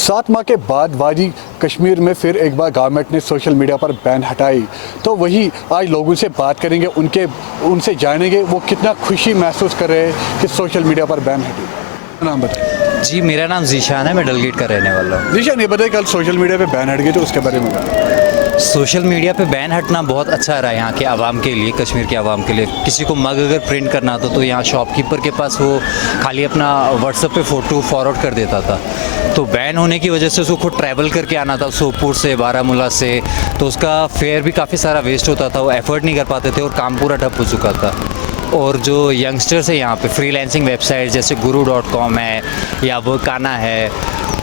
7 माह के बाद वादी कश्मीर में फिर एक बार गवर्नमेंट ने सोशल मीडिया पर बैन हटाई, तो वही आज लोगों से बात करेंगे, उनसे जानेंगे वो कितना खुशी महसूस कर रहे हैं कि सोशल मीडिया पर बैन हटी। नाम बताइए। जी, मेरा नाम जीशान है, मैं डलगेट का रहने वाला हूँ। जीशान, ये बताइए कल सोशल मीडिया पे बैन हट गई तो उसके बारे में सोशल मीडिया पे बैन हटना बहुत अच्छा रहा यहाँ के आवाम के लिए, कश्मीर के आवाम के लिए। किसी को मग अगर प्रिंट करना था तो यहाँ शॉपकीपर के पास वो खाली अपना व्हाट्सएप पे फ़ोटो फॉरवर्ड कर देता था। तो बैन होने की वजह से उसको खुद ट्रैवल करके आना था सोपोर से, बारामूला से, तो उसका फेयर भी काफ़ी सारा वेस्ट होता था, वो एफर्ट नहीं कर पाते थे और काम पूरा ठप हो चुका था। और जो यंगस्टर्स है यहाँ पे फ्रीलांसिंग वेबसाइट जैसे guru.com है या वर्काना है,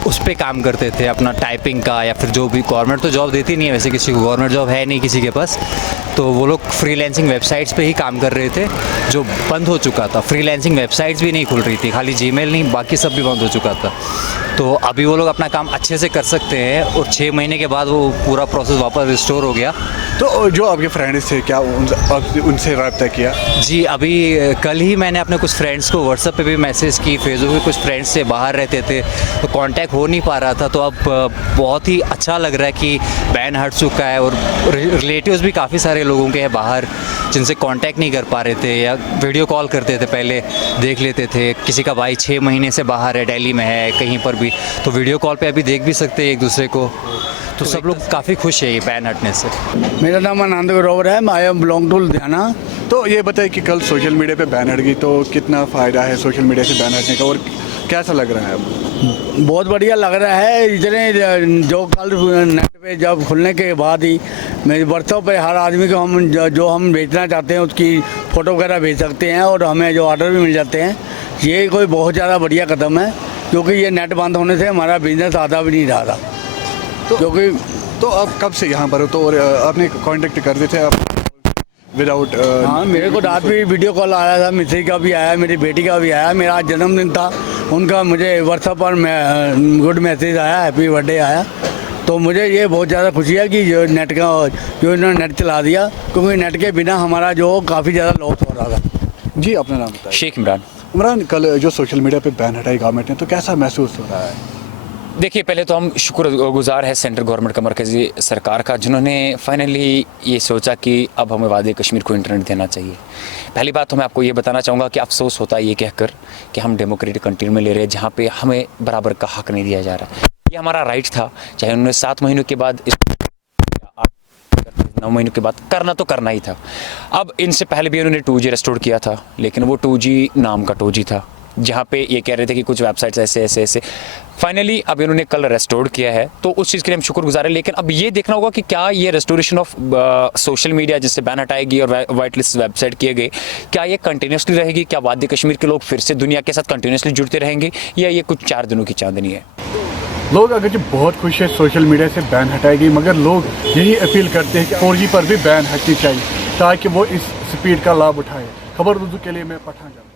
उस पे काम करते थे अपना टाइपिंग का, या फिर जो भी गवर्नमेंट तो जॉब देती नहीं है वैसे, किसी को गवर्नमेंट जॉब है नहीं किसी के पास, तो वो लोग फ्रीलांसिंग वेबसाइट्स पे ही काम कर रहे थे जो बंद हो चुका था। फ्रीलांसिंग वेबसाइट्स भी नहीं खुल रही थी, खाली जीमेल नहीं, बाकी सब भी बंद हो चुका था। तो अभी वो लोग अपना काम अच्छे से कर सकते हैं और 6 महीने के बाद वो पूरा प्रोसेस वापस रिस्टोर हो गया। तो जो आपके फ्रेंड्स थे क्या उनसे रब्ता किया? जी, अभी कल ही मैंने अपने कुछ फ्रेंड्स को व्हाट्सएप पे भी मैसेज की, फेसबुक पे कुछ फ्रेंड्स से बाहर रहते थे तो कांटेक्ट हो नहीं पा रहा था। तो अब बहुत ही अच्छा लग रहा है कि बैन हट चुका है और रिलेटिव्स भी काफ़ी सारे लोगों के हैं बाहर जिनसे कांटेक्ट नहीं कर पा रहे थे, या वीडियो कॉल करते थे पहले, देख लेते थे। किसी का भाई 6 महीने से बाहर है, दिल्ली में है, कहीं पर भी, तो वीडियो कॉल पे अभी देख भी सकते हैं एक दूसरे को। तो सब लोग काफ़ी खुश है ये बैन हटने से। मेरा नाम आनंद ग्रोवर है, I am belong to Ludhiana. तो ये बताइए कि कल सोशल मीडिया पे बैन हट गई तो कितना फ़ायदा है सोशल मीडिया से बैन हटने का और कैसा लग रहा है अब? बहुत बढ़िया लग रहा है। इतने जो कल नेट पे जब खुलने के बाद ही मेरे व्हाट्सएप पे हर आदमी को हम जो हम बेचना चाहते हैं उसकी फ़ोटो वगैरह भेज सकते हैं और हमें जो ऑर्डर भी मिल जाते हैं। ये कोई बहुत ज़्यादा बढ़िया कदम है, क्योंकि ये नेट बंद होने से हमारा बिजनेस आधा भी नहीं रहा था। क्योंकि तो आप कब से यहाँ पर हो? तो और आपने कांटेक्ट कर दिए थे आप विदाउट? हाँ, मेरे को रात भी वीडियो कॉल आया था, मिसेज का भी आया, मेरी बेटी का भी आया। मेरा आज जन्मदिन था, उनका मुझे व्हाट्सएप पर गुड मैसेज आया, हैप्पी बर्थडे आया। तो मुझे ये बहुत ज़्यादा खुशी है कि जो नेट का जो इन्होंने नेट चला दिया, क्योंकि नेट के बिना हमारा जो काफ़ी ज़्यादा लॉस हो रहा था। जी, अपना नाम बताइए। शेख इमरान। इमरान, कल जो सोशल मीडिया पे बैन हटाई गवर्नमेंट ने तो कैसा महसूस हो रहा है? देखिए, पहले तो हम शुक्रगुजार है सेंट्रल गवर्नमेंट का, मरकज़ी सरकार का, जिन्होंने फाइनली ये सोचा कि अब हमें वादी कश्मीर को इंटरनेट देना चाहिए। पहली बात तो मैं आपको ये बताना चाहूँगा कि अफसोस होता है ये कहकर कि हम डेमोक्रेटिक कंट्री में ले रहे हैं जहाँ पे हमें बराबर का हक नहीं दिया जा रहा। ये हमारा राइट था, चाहे उन्होंने 7 महीनों के बाद 9 महीनों के बाद करना तो करना ही था। अब इनसे पहले भी उन्होंने 2G रेस्टोर किया था, लेकिन वो 2G नाम का 2G था, जहाँ पे ये कह रहे थे कि कुछ वेबसाइट्स ऐसे। फाइनली अब इन्होंने कल रेस्टोर किया है, तो उस चीज़ के लिए हम शुक्रगुजार हैं। लेकिन अब ये देखना होगा कि क्या ये रेस्टोरेशन ऑफ सोशल मीडिया जिससे बैन हटाएगी और वाइट लिस्ट वेबसाइट किए गए, क्या ये कंटिन्यूसली रहेगी? क्या वादी कश्मीर के लोग फिर से दुनिया के साथ कंटिन्यूसली जुड़ते रहेंगे, या ये कुछ 4 दिनों की चांदनी है? लोग अगर जो बहुत खुश है सोशल मीडिया से बैन हटाएगी, मगर लोग यही अपील करते हैं कि 4G पर भी बैन हटनी चाहिए ताकि वो इस स्पीड का लाभ उठाए। खबर उर्दू के लिए मैं पठान जाऊँ।